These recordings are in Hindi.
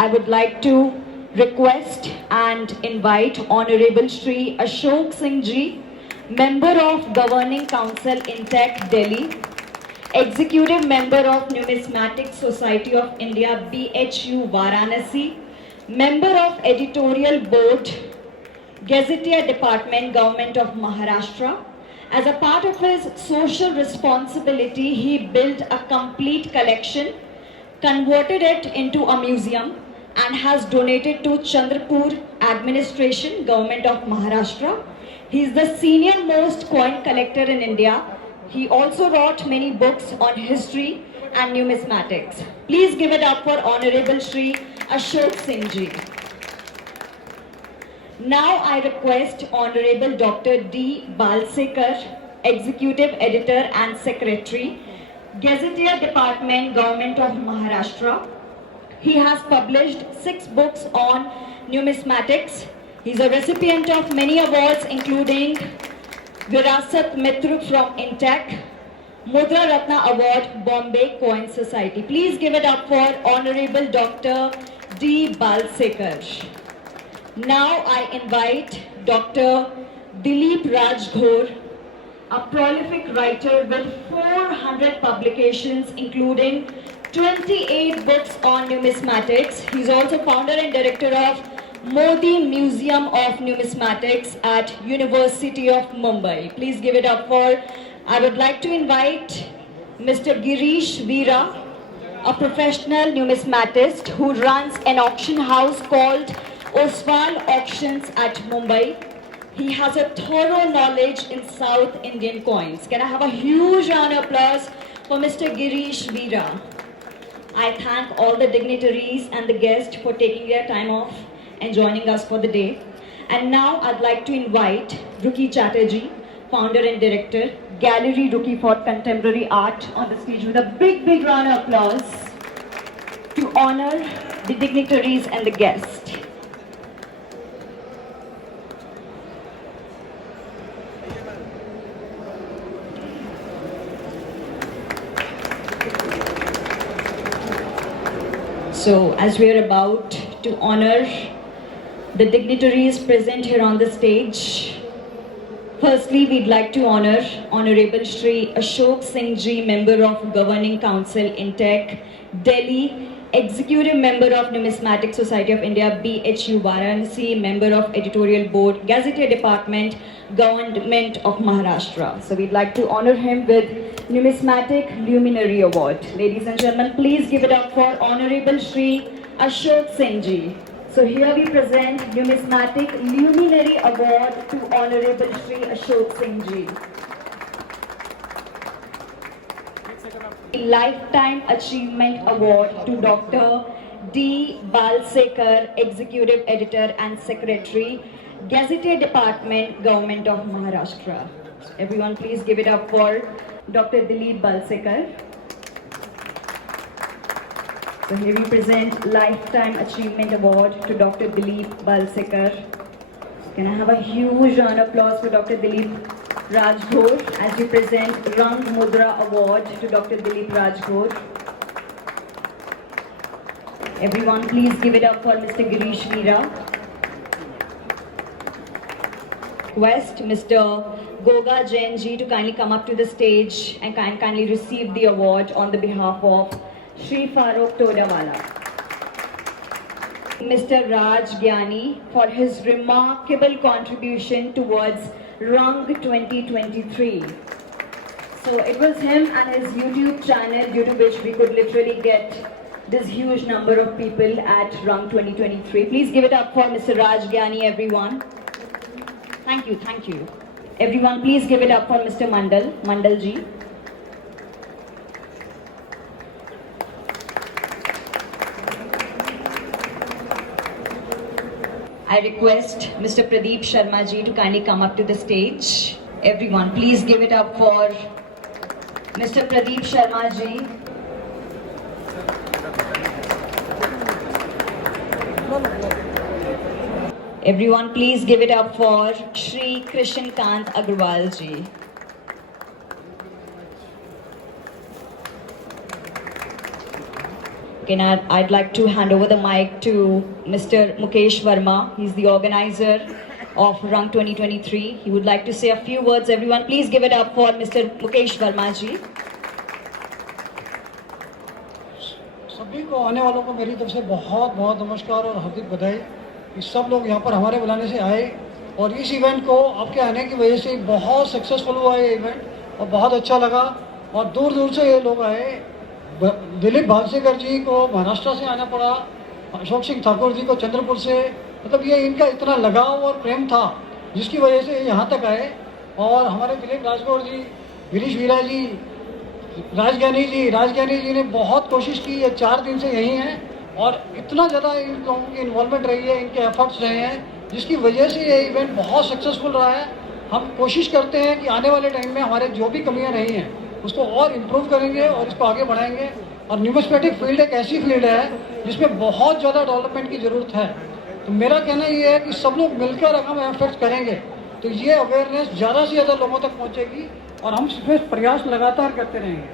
I would like to request and invite Honorable Shri Ashok Singh Ji, Member of Governing Council in Tech, Delhi, Executive Member of Numismatic Society of India, BHU, Varanasi, Member of Editorial Board, Gazetteer Department, Government of Maharashtra. As a part of his social responsibility, he built a complete collection, converted it into a museum, and has donated to Chandrapur Administration, Government of Maharashtra. He is the senior most coin collector in India. He also wrote many books on history and numismatics. Please give it up for Honorable Shri Ashok Singh Ji. Now I request Honorable Dr. D. Balsekar, Executive Editor and Secretary, Gazetteer Department, Government of Maharashtra. He has published 6 books on numismatics. He is a recipient of many awards including Virasat Mitra from Intech, Mudra Ratna Award, Bombay Coin Society. Please give it up for Honorable Dr. D. Balsekar. Now I invite Dr. Dilip Rajghor, a prolific writer with 400 publications including 28 books on numismatics. He is also founder and director of Modi Museum of Numismatics at University of Mumbai. Please give it up for, I would like to invite Mr. Girish Veera, a professional numismatist who runs an auction house called Oswal Auctions at Mumbai. He has a thorough knowledge in South Indian coins. Can I have a huge round of applause for Mr. Girish Veera? I thank all the dignitaries and the guests for taking their time off and joining us for the day. And now I'd like to invite Ruki Chatterjee, founder and director, Gallery Ruki for Contemporary Art, on the stage with a big, big round of applause to honor the dignitaries and the guests. So, as we are about to honor the dignitaries present here on the stage, firstly, we'd like to honor Honorable Shri Ashok Singh Ji, Member of Governing Council in Tech, Delhi, Executive Member of Numismatic Society of India, BHU, Varanasi, Member of Editorial Board, Gazetteer Department, Government of Maharashtra. So we'd like to honor him with Numismatic Luminary Award. Ladies and gentlemen, please give it up for Honorable Shri Ashok Singh Ji. So here we present Numismatic Luminary Award to Honorable Shri Ashok Singh Ji. Lifetime Achievement Award to Dr. D. Balsekar, Executive Editor and Secretary, Gazetteer Department, Government of Maharashtra. Everyone please give it up for Dr. Dilip Balsekar. So here we present Lifetime Achievement Award to Dr. Dilip Balsekar. Can I have a huge round of applause for Dr. Dilip Rajghor as we present Rang Mudra Award to Dr. Dilip Rajghor. Everyone please give it up for Mr. Girish Veera. Request Mr. Goga Jain Ji to kindly come up to the stage and kindly receive the award on the behalf of Shri Farooq Todawala. Mr. Raj Gyani for his remarkable contribution towards Rung 2023. So it was him and his YouTube channel due to which we could literally get this huge number of people at Rung 2023. Please give it up for Mr. Raj Gyani, everyone. Thank you, thank you. Everyone, please give it up for Mr. Mandal ji. I request Mr. Pradeep Sharma ji to kindly come up to the stage. Everyone, please give it up for Mr. Pradeep Sharma ji. Everyone, please give it up for Shri Krishan Kant Agarwal ji. Okay, now I'd like to hand over the mic to Mr. Mukesh Verma. He's the organizer of Rung 2023. He would like to say a few words. Everyone, please give it up for Mr. Mukesh Verma ji. सभी को आने वालों को मेरी तरफ से बहुत बहुत नमस्कार और हार्दिक बधाई कि सब लोग यहाँ पर हमारे बुलाने से आए और इस इवेंट को आपके आने की वजह से बहुत सक्सेसफुल हुआ ये इवेंट और बहुत अच्छा लगा और दूर दूर से ये लोग आए। दिलीप भालसेकर जी को महाराष्ट्र से आना पड़ा, अशोक सिंह ठाकुर जी को चंद्रपुर से, मतलब ये इनका इतना लगाव और प्रेम था जिसकी वजह से यहाँ तक आए। और हमारे दिलीप राजगौर जी, गिरीश वीरा जी, राजज्ञानी जी ने बहुत कोशिश की, ये 4 दिन से यहीं हैं और इतना ज़्यादा इन लोगों की इन्वॉल्वमेंट रही है, इनके एफर्ट्स रहे हैं जिसकी वजह से ये इवेंट बहुत सक्सेसफुल रहा है। हम कोशिश करते हैं कि आने वाले टाइम में हमारे जो भी कमियां रही हैं उसको और इम्प्रूव करेंगे और इसको आगे बढ़ाएंगे। और न्यूमिस्मेटिक फील्ड एक ऐसी फील्ड है जिसमें बहुत ज़्यादा डेवलपमेंट की ज़रूरत है। तो मेरा कहना ये है कि सब लोग मिलकर अगर हम एफर्ट्स करेंगे तो ये अवेयरनेस ज़्यादा से ज़्यादा लोगों तक पहुँचेगी और हम इसमें प्रयास लगातार करते रहेंगे।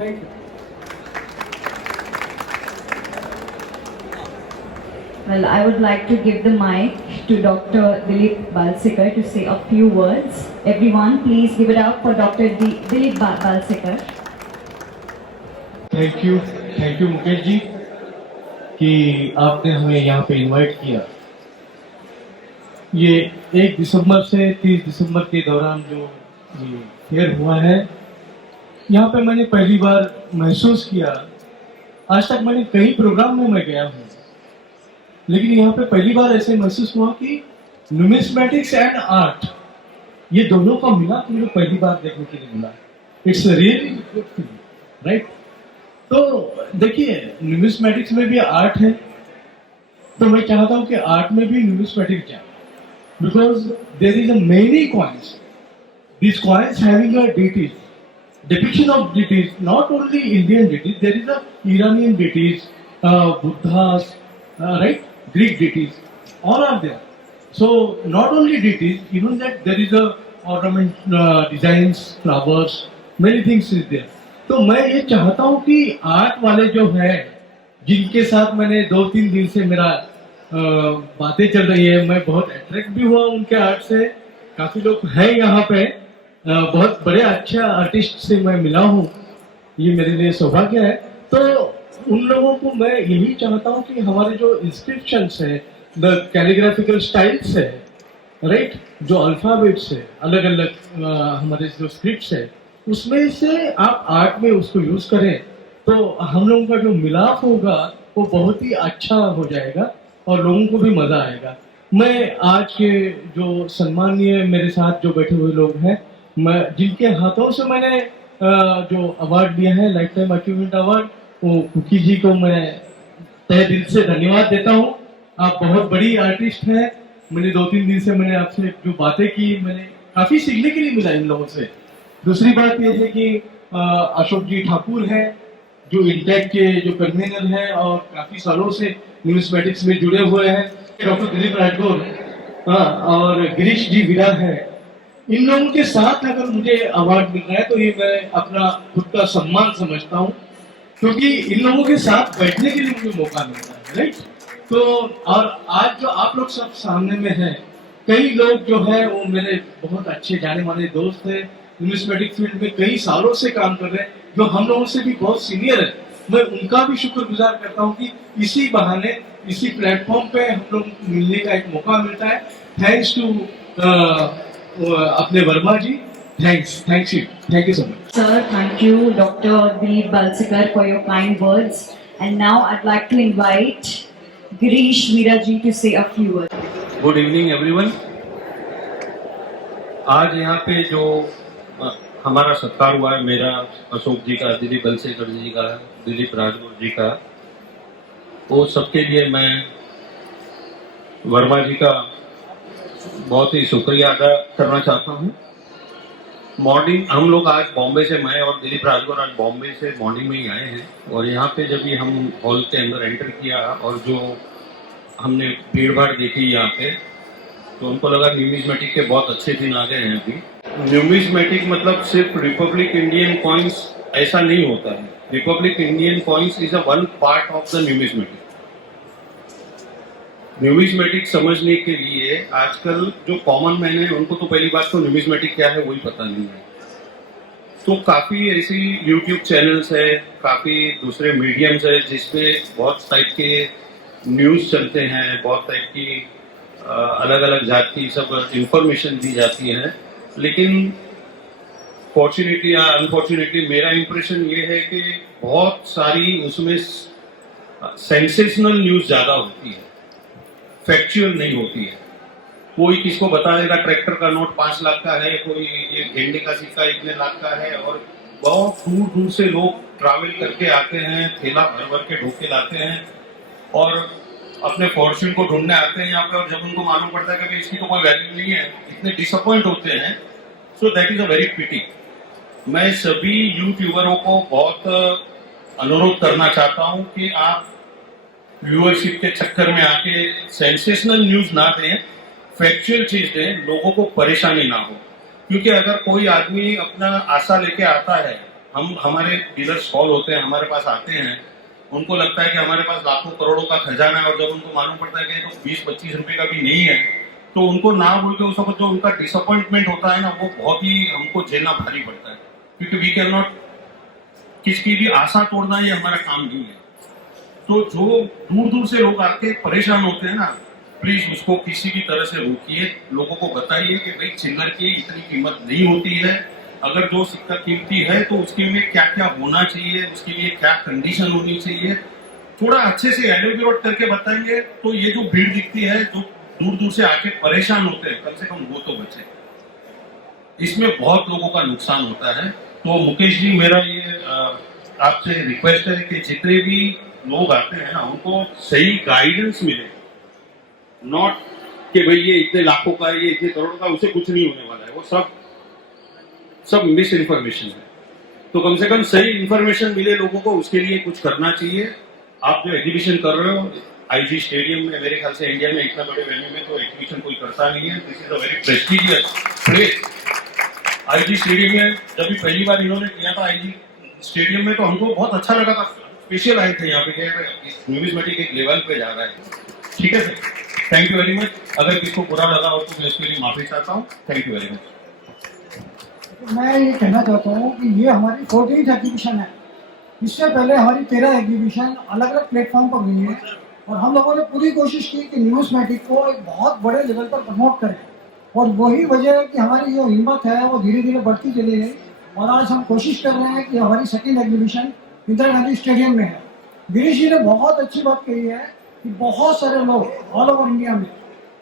Thank you. Well, I would like to give the mic to Dr. Dilip Balsekar to say a few words. Everyone, please give it up for Dr. Dilip Balsekar. Thank you Mukesh ji कि आपने हमें यहाँ पे इनवाइट किया। ये 1 दिसंबर से 30 दिसंबर के दौरान जो ये फेयर हुआ है, यहाँ पे मैंने पहली बार महसूस किया। आज तक मैंने कई प्रोग्राम में मैं गया हूँ, लेकिन यहाँ पे पहली बार ऐसे महसूस हुआ कि न्यूमिस्मेटिक्स एंड आर्ट ये दोनों का मिला मुझे पहली बार देखने के लिए मिला। It's really good thing, right? तो देखिए, न्यूमिस्मेटिक्स में भी आर्ट है, तो मैं चाहता हूँ कि आर्ट में भी न्यूमिस्मेटिक्स जाए, because there is a many coins, these coins having a deities, depiction of deities, not only Indian deities, there is a Iranian deities, Buddhas, right, Greek deities, all are there. So not only deities, even that there is a ornament, designs, flowers, many things is there. तो मैं ये चाहता हूँ कि आर्ट वाले जो है, जिनके साथ मैंने 2-3 दिन से मेरा बातें चल रही है, मैं बहुत अट्रैक्ट भी हुआ उनके आर्ट से। काफी लोग हैं यहाँ पे, बहुत बड़े अच्छा आर्टिस्ट से मैं मिला हूँ, ये मेरे लिए सौभाग्य है। तो उन लोगों को मैं यही चाहता हूँ कि हमारे जो इंस्क्रिप्शंस है, द कैलीग्राफिकल स्टाइल्स है, राइट, जो अल्फाबेट्स है, अलग अलग हमारे जो स्क्रिप्ट्स है, उसमें से आप आर्ट में उसको यूज करें तो हम लोगों का जो मिलाप होगा वो बहुत ही अच्छा हो जाएगा और लोगों को भी मजा आएगा। मैं आज के जो सम्मानीय मेरे साथ जो बैठे हुए लोग हैं, मैं जिनके हाथों से मैंने जो अवार्ड लिया है, लाइफ टाइम अचीवमेंट अवार्ड, वो कुकी जी को मैं तहे दिल से धन्यवाद देता हूँ। आप बहुत बड़ी आर्टिस्ट हैं। मैंने 2-3 दिन से मैंने आपसे जो बातें की, मैंने काफी सीखने के लिए मिला इन लोगों से। दूसरी बात यह है कि अशोक जी ठाकुर हैं जो इंटेक के जो कन्वीनर हैं और काफी सालों से न्यूमिस्मेटिक्स में जुड़े हुए हैं। डॉक्टर दिलीप राजगौर और गिरीश जी वीरा है। इन लोगों के साथ अगर मुझे अवार्ड मिल रहा है तो ये मैं अपना खुद का सम्मान समझता हूँ, क्योंकि इन लोगों के साथ बैठने के लिए मुझे मौका मिलता है, राइट? तो और आज जो आप लोग सब सामने में हैं, कई लोग जो है वो मेरे बहुत अच्छे जाने माने दोस्त हैं, न्यूमिस्मेटिक फील्ड में कई सालों से काम कर रहे हैं, जो हम लोगों से भी बहुत सीनियर है। मैं उनका भी शुक्रगुजार करता हूँ कि इसी बहाने, इसी प्लेटफॉर्म पे हम लोग मिलने का एक मौका मिलता है। थैंक्स टू अपने Verma ji, thank you so much. Sir, thank you, Dr. Dilip Balsekar, for your kind words. And now I'd like to invite Girish Veeraji to say a few words. Good evening everyone. आज यहाँ पे जो हमारा सत्कार हुआ है, मेरा, अशोक जी का, दिलीप बलसेकर जी का, दिलीप राजगुरु जी का, वो सबके लिए मैं वर्मा जी का बहुत ही शुक्रिया अदा करना चाहता हूँ। मॉर्निंग हम लोग आज बॉम्बे से, मैं और दिलीप राजगुरु आज बॉम्बे से मॉर्निंग में ही आए हैं, और यहाँ पे जब भी हम हॉल के अंदर एंटर किया और जो हमने भीड़ भाड़ देखी यहाँ पे, तो उनको लगा न्यूमिज्मेटिक के बहुत अच्छे दिन आ गए हैं अभी। न्यूमिज्मेटिक मतलब सिर्फ रिपब्लिक इंडियन कॉइन्स ऐसा नहीं होता है। Republic Indian coins is a one part of the numismatic. Numismatic समझने के लिए आजकल जो कॉमन मैन है उनको तो पहली बात तो न्यूमिज्मेटिक क्या है वही पता नहीं है। तो काफ़ी ऐसी यूट्यूब चैनल्स है, काफ़ी दूसरे मीडियम्स है जिसपे बहुत टाइप के न्यूज़ चलते हैं, बहुत टाइप की अलग अलग जात की सब इंफॉर्मेशन दी जाती है। लेकिन फॉर्चुनेटली या अनफॉर्चुनेटली मेरा इंप्रेशन ये है कि बहुत सारी उसमें सेंसेशनल न्यूज़ ज़्यादा होती है, फैक्चुअल नहीं होती है। कोई किसको बता देगा ट्रैक्टर का नोट 5 लाख का है, कोई ये गेंडे का सिक्का इतने लाख का है, और बहुत दूर दूर से लोग ट्रैवल करके आते हैं, थैला भर भर के ढोके लाते हैं और अपने फॉर्च्यून को ढूंढने आते हैं यहाँ पे, और जब उनको मालूम पड़ता है कि इसकी तो कोई वैल्यू नहीं है, इतने डिसअपॉइंट होते हैं। So that is a very pity. मैं सभी यूट्यूबरों को बहुत अनुरोध करना चाहता हूँ कि आप व्यूअरशिप के चक्कर में आके सेंसेशनल न्यूज ना दें, फैक्चुअल चीज दें, लोगों को परेशानी ना हो। क्योंकि अगर कोई आदमी अपना आशा लेके आता है, हमारे डीलर्स कॉल होते हैं, हमारे पास आते हैं, उनको लगता है कि हमारे पास लाखों करोड़ों का खजाना है, और जब उनको मालूम पड़ता है कि तो 20-25 रुपए का भी नहीं है, तो उनको ना बोल के उस वक्त जो उनका डिसअपॉइंटमेंट होता है ना, वो बहुत ही हमको झेलना भारी पड़ता है। क्योंकि वी कैन नॉट, किसकी भी आशा तोड़ना ये हमारा काम नहीं है। तो जो दूर दूर से लोग आके परेशान होते हैं ना, प्लीज उसको किसी भी तरह से रोकिए, लोगों को बताइए कि भाई चिल्लर की इतनी कीमत नहीं होती है। अगर जो सिक्का कीमती है तो उसके लिए क्या क्या होना चाहिए, उसके लिए क्या कंडीशन होनी चाहिए, थोड़ा अच्छे से एलोबरेट करके बताएंगे तो ये जो भीड़ दिखती है, जो दूर दूर से आके परेशान होते हैं, कम से कम वो तो बचे। इसमें बहुत लोगों का नुकसान होता है। तो मुकेश जी, मेरा ये आपसे रिक्वेस्ट है कि जितने भी लोग आते हैं ना, उनको सही गाइडेंस मिले, नॉट कि भाई ये इतने लाखों का, ये इतने करोड़ का, उसे कुछ नहीं होने वाला है, वो सब मिस इन्फॉर्मेशन है। तो कम से कम सही इन्फॉर्मेशन मिले लोगों को, उसके लिए कुछ करना चाहिए। आप जो एग्जीबिशन कर रहे हो आईजी स्टेडियम में, मेरे ख्याल से इंडिया में इतना बड़े वेन्यू में तो एग्जीबिशन कोई करता नहीं है। This is a very prestigious place. IG stadium में जब भी पहली बार इन्होंने किया था आईजी स्टेडियम में, तो हमको बहुत अच्छा लगा था। स्पेशल आए थे यहाँ पे, न्यूमिज्मेटिक एक लेवल पे जा रहा है। ठीक है sir, thank you very much. अगर किसको बुरा लगा हो तो मैं इसके लिए माफी चाहता हूँ। Thank you very much. मैं ये कहना चाहता हूँ कि ये हमारी 14th एग्जीबिशन है। इससे पहले हमारी 13 एग्जीबिशन अलग अलग प्लेटफॉर्म पर हुई है, और हम लोगों ने पूरी कोशिश की कि न्यूमिज्मेटिक को एक बहुत बड़े लेवल पर प्रमोट करें, और वही वजह है कि हमारी जो हिम्मत है वो धीरे धीरे बढ़ती चली गई। और आज हम कोशिश कर रहे हैं कि हमारी 2nd exhibition Indira Gandhi stadium में है। गिरीश जी ने बहुत अच्छी बात कही है कि बहुत सारे लोग ऑल ओवर इंडिया में,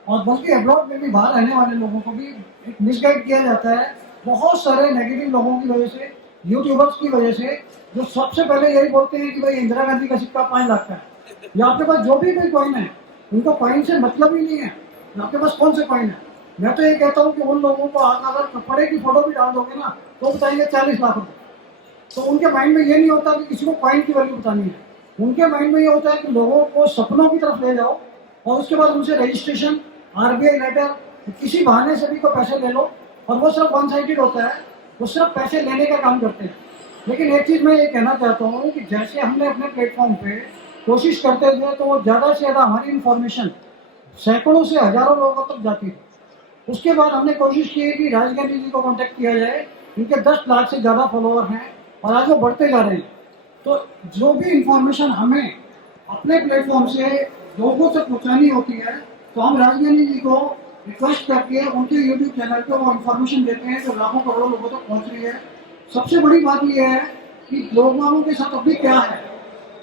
और बल्कि अब्रॉड में भी, बाहर रहने वाले लोगों को भी एक मिसगाइड किया जाता है बहुत सारे नेगेटिव लोगों की वजह से, यूट्यूबर्स की वजह से, जो सबसे पहले यही बोलते हैं कि भाई इंदिरा गांधी का सिक्का 5 लाख का है, या आपके पास जो भी कोई कॉइन है, उनको कॉइन से मतलब ही नहीं है आपके पास कौन से कॉइन है। मैं तो ये कहता हूँ कि उन लोगों को अगर कपड़े की फोटो भी डाल दोगे ना, तो बताएंगे 40 लाख रुपये। तो उनके माइंड में ये नहीं होता कि किसी को कॉइन की वैल्यू बतानी है, उनके माइंड में ये होता है कि लोगों को सपनों की तरफ ले जाओ, और उसके बाद उनसे रजिस्ट्रेशन, आरबीआई लेटर, किसी बहाने से भी को पैसे ले लो, और वो सिर्फ वन साइडेड होता है, वो सिर्फ पैसे लेने का काम करते हैं। लेकिन एक चीज़ मैं ये कहना चाहता हूँ कि जैसे हमने अपने प्लेटफॉर्म पे कोशिश करते थे, तो वो ज़्यादा से ज़्यादा हमारी इन्फॉर्मेशन सैकड़ों से हज़ारों लोगों तक जाती थी। उसके बाद हमने कोशिश की कि राजीव गांधी जी को कॉन्टेक्ट किया जाए, इनके 10 लाख से ज़्यादा फॉलोअर हैं, और आज वो बढ़ते जा रहे हैं। तो जो भी इंफॉर्मेशन हमें अपने प्लेटफॉर्म से लोगों तक पहुँचानी होती है, तो हम राजीव गांधी जी को रिक्वेस्ट करके उनके यूट्यूब चैनल पे वो इन्फॉर्मेशन देते हैं जो लाखों करोड़ों लोगों तक पहुंच रही है। सबसे बड़ी बात ये है कि लोगों के साथ अभी क्या है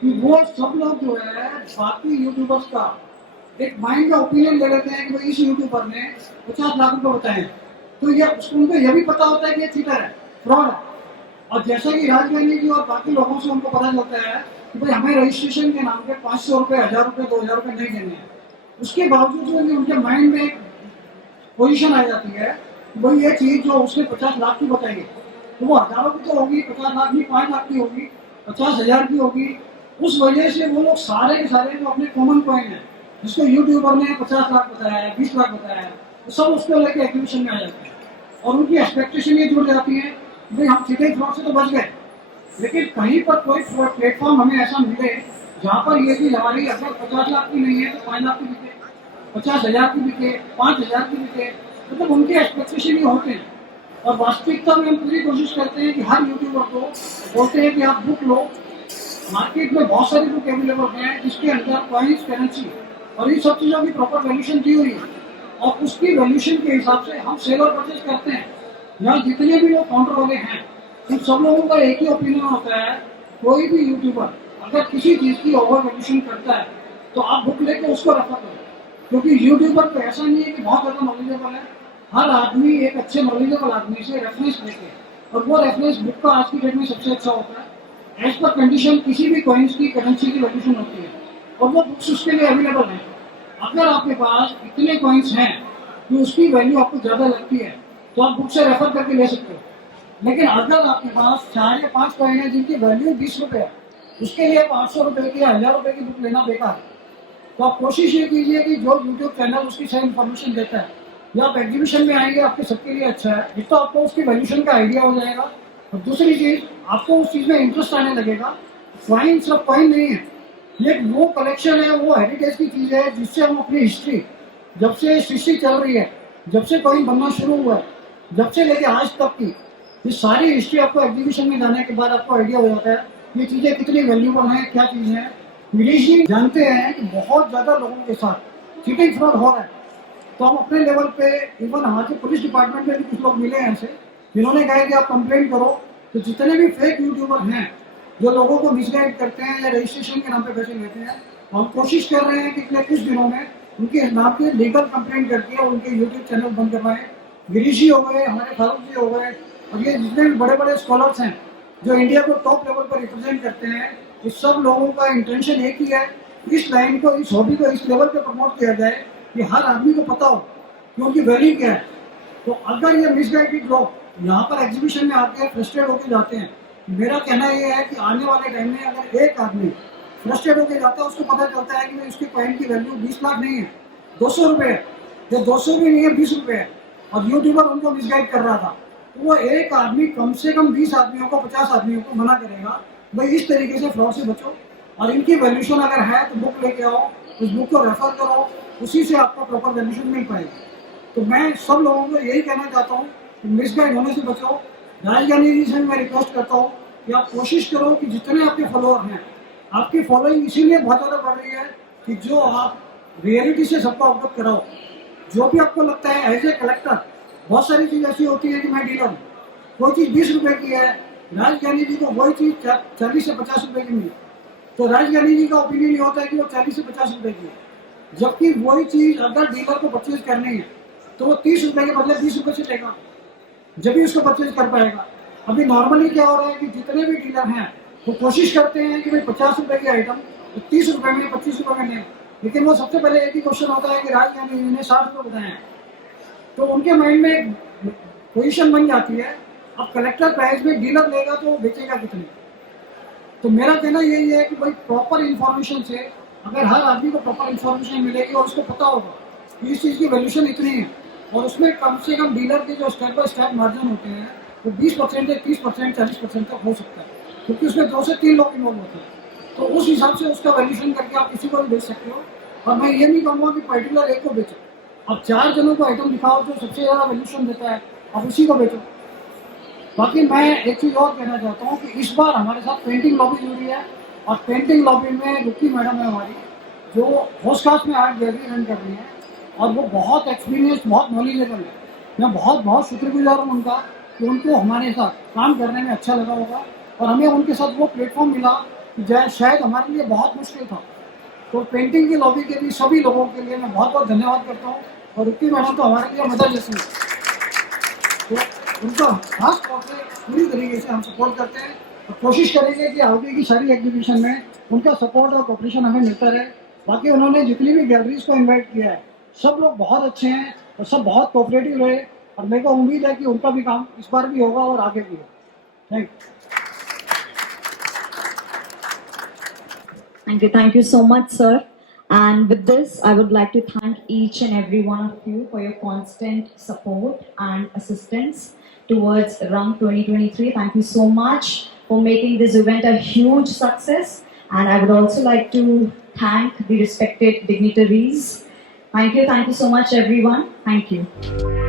कि वो सब लोग जो है बाकी यूट्यूबर्स का एक माइंड का ओपिनियन ले लेते हैं कि भाई इस यूट्यूबर ने 50 लाख रुपए बताए, तो ये उनको यह भी पता होता है कि ये चीटर है, फ्रॉड है। और जैसा कि राजगानी जी और बाकी लोगों से उनको पता चलता है कि भाई हमें रजिस्ट्रेशन के नाम पे 500 रुपये, 1000 रुपये, 2000 रुपये नहीं देने हैं, उसके बावजूद जो उनके माइंड में एक पोजीशन आ जाती है भाई ये चीज जो उसने 50 लाख की बताई तो वो हजारों की तो होगी, 50 लाख की, 5 लाख की होगी, 50,000 की होगी। उस वजह से वो लोग सारे के सारे जो अपने कॉमन कॉइन है जिसको यूट्यूबर ने 50 लाख बताया है, 20 लाख बताया है, तो सब उसको लेके एग्जीबिशन में आ जाते हैं और उनकी एक्सपेक्टेशन ये जुड़ जाती है भाई हम चीटिंग फ्रॉड से तो बच गए। लेकिन कहीं पर कोई प्लेटफॉर्म हमें ऐसा मिले जहाँ पर ये चीज हमारी अगर 50 लाख की नहीं है तो 5 लाख की बिके, 50,000 की बिके, 5,000 की बिके, मतलब उनके एक्सपेक्टेशन ये होते हैं। और वास्तविकता में हम पूरी कोशिश करते हैं कि हर यूट्यूबर को बोलते हैं कि आप बुक लो, मार्केट में बहुत सारी बुक अवेलेबल हैं जिसके अंदर कॉइन्स, करेंसी और इन सब चीज़ों की प्रॉपर वैल्यूशन दी हुई है और उसकी वैल्यूशन के हिसाब से हम सेल और परचेज करते हैं। यहाँ जितने भी लोग काउंटर वाले हैं उन सब लोगों का एक ही ओपिनियन होता है, कोई भी यूट्यूबर अगर किसी चीज़ की ओवर वैल्यूशन करता है तो आप बुक लेके उसको रेफर करो, क्योंकि यूट्यूबर को ऐसा नहीं है कि बहुत ज़्यादा नॉलेजेबल है। हर आदमी एक अच्छे नॉलेजेबल आदमी से रेफरेंस लेके, और वो रेफरेंस बुक का आज की डेट में सबसे अच्छा होता है। एज पर कंडीशन किसी भी कॉइन्स की, करेंसी की वैल्यूशन होती है और वो बुक्स उसके लिए अवेलेबल है। अगर आपके पास इतने कॉइन्स हैं कि उसकी वैल्यू आपको ज़्यादा लगती है तो आप बुक से रेफर करके ले सकते हो। लेकिन अगर आपके पास 4 या 5 कॉइन है जिनकी वैल्यू 20 रुपये है, उसके लिए 500 रुपये की या 1000 रुपये की बुक लेना बेकार है। तो आप कोशिश ये कीजिए कि जो यूट्यूब चैनल उसकी सही इन्फॉर्मेशन देता है या आप एग्जीबिशन में आएंगे आपके सबके लिए अच्छा है, एक तो आपको उसकी वैल्यूशन का आइडिया हो जाएगा और दूसरी चीज़ आपको उस चीज़ में इंटरेस्ट आने लगेगा। कॉइन सिर्फ कॉइन नहीं है, ये वो कलेक्शन है, वो हेरिटेज की चीज़ है जिससे हम अपनी हिस्ट्री, जब से सृष्टि चल रही है, जब से कॉइन बनना शुरू हुआ है, जब से लेके आज तक की ये सारी हिस्ट्री आपको एग्जीबिशन में जाने के बाद आपको आइडिया हो जाता है ये चीज़ें कितनी वैल्यूबल हैं, क्या चीज़ें हैं। गिरीश जी जानते हैं कि बहुत ज़्यादा लोगों के साथ चीटिंग फ्रॉड हो रहा है, तो हम अपने लेवल पे इवन हमारे पुलिस डिपार्टमेंट में भी कुछ लोग मिले हैं ऐसे जिन्होंने कहा कि आप कंप्लेंट करो। तो जितने भी फेक यूट्यूबर हैं जो लोगों को मिसगाइड करते हैं या रजिस्ट्रेशन के नाम पे पैसे लेते हैं, हम कोशिश कर रहे हैं कि पिछले कुछ दिनों में उनके नाम पे लीगल कंप्लेंट करके उनके यूट्यूब चैनल बंद करवाएं। गिरीश जी हो गए, हमारे फारूक जी हो गए और ये जितने भी बड़े बड़े स्कॉलर्स हैं जो इंडिया को टॉप लेवल पर रिप्रेजेंट करते हैं, इस सब लोगों का इंटेंशन एक ही है, इस लाइन को, इस हॉबी को इस लेवल पे प्रमोट किया जाए कि हर आदमी को पता हो कि उनकी वैल्यू क्या है। तो अगर ये मिसगाइडेड लोग यहाँ पर एग्जीबिशन में आते हैं, फ्रस्ट्रेट होकर जाते हैं, मेरा कहना ये है कि आने वाले टाइम में अगर एक आदमी फ्रस्ट्रेट होकर जाता है, उसको पता चलता है कि भाई उसके कॉइन की वैल्यू 20 लाख नहीं है, 200 रुपये है, या 200 भी नहीं है, 20 रुपये है, और यूट्यूबर उनको मिसगाइड कर रहा था, तो वो एक आदमी कम से कम 20 आदमियों को, 50 आदमियों को मना करेगा भाई इस तरीके से फ्रॉड से बचो, और इनकी वैल्यूशन अगर है तो बुक लेके आओ, उस बुक को रेफर करो, उसी से आपको प्रॉपर वैल्यूशन मिल पाएगी। तो मैं सब लोगों को यही कहना चाहता हूँ कि मिसगाइड होने से बचो। राजगानी जी से मैं रिक्वेस्ट करता हूँ कि आप कोशिश करो कि जितने आपके फॉलोअर हैं, आपकी फॉलोइंग इसीलिए बहुत ज़्यादा बढ़ रही है कि जो आप रियलिटी से सबको अवगत कराओ। जो भी आपको लगता है एज ए कलेक्टर, बहुत सारी चीज़ ऐसी होती है कि मैं डीलर हूँ, कोई चीज़ 20 रुपये की है, राजगानी जी को वही चीज़ 40 से 50 रुपये की मिली, तो राजगानी जी का ओपिनियन ये होता है कि वो 40 से 50 रुपये की है, जबकि वही चीज़ अगर डीलर को परचेज करनी है तो वो 30 रुपये के बदले 20 रुपये से लेगा, जब भी उसको परचेज कर पाएगा। अभी नॉर्मली क्या हो रहा है कि जितने भी डीलर हैं वो कोशिश करते हैं कि भाई 50 रुपये की आइटम तो 30 रुपये में, 25 रुपये में लें, लेकिन वो सबसे पहले एक ही क्वेश्चन होता है कि राजगानी जी ने 60 रुपये बताए हैं, तो उनके माइंड में एक पोजिशन बन जाती है, अब कलेक्टर प्राइस में डीलर लेगा तो वो बेचेगा कितने। तो मेरा कहना यही है कि भाई प्रॉपर इन्फॉर्मेशन से अगर हर आदमी को प्रॉपर इन्फॉर्मेशन मिलेगी और उसको पता होगा कि इस चीज़ की वैल्यूशन इतनी है, और उसमें कम से कम डीलर के जो स्टेप बाय स्टेप मार्जिन होते हैं वो 20% या 30%, 40% तक हो सकता है, क्योंकि उसमें 2 से 3 लोग इन्वॉल्व होते हैं। तो उस हिसाब से उसका वैल्यूशन करके आप किसी को भी बेच सकते हो। और मैं ये नहीं कहूँगा कि पर्टिकुलर एक को बेचो, अब 4 जनों को आइटम दिखाओ जो सबसे ज़्यादा वैल्यूशन देता है, अब उसी को बेचो। बाकी मैं एक चीज़ और कहना चाहता हूँ कि इस बार हमारे साथ पेंटिंग लॉबी जुड़ी है, और पेंटिंग लॉबी में रुक्की मैडम है हमारी, जो होस्टकास्ट में आर्ट गैलरी रन कर रही है। और वो बहुत एक्सपीरियंस, बहुत नॉलेजेबल है। मैं बहुत बहुत शुक्रगुजार हूँ उनका कि उनको हमारे साथ काम करने में अच्छा लगा होगा और हमें उनके साथ वो प्लेटफॉर्म मिला जो शायद हमारे लिए बहुत मुश्किल था। तो पेंटिंग की लॉबी के भी सभी लोगों के लिए मैं बहुत बहुत धन्यवाद करता हूँ। और रुक्की मैडम तो हमारे लिए मदद जैसी है, तो उनका खास तौर से पूरी तरीके से हम सपोर्ट करते हैं और कोशिश करेंगे कि आगे की सारी एग्जीबिशन में उनका सपोर्ट और कोऑपरेशन हमें मिलता रहे। बाकी उन्होंने जितनी भी गैलरीज को इन्वाइट किया है सब लोग बहुत अच्छे हैं और सब बहुत कोऑपरेटिव रहे और मेरे को उम्मीद है कि उनका भी काम इस बार भी होगा और आगे भी होगा। Thank you. Thank you so much, sir. And with this, I would like to thank each and every one of you for your constant support and assistance towards RUM 2023. Thank you so much for making this event a huge success. And I would also like to thank the respected dignitaries. Thank you so much, everyone. Thank you.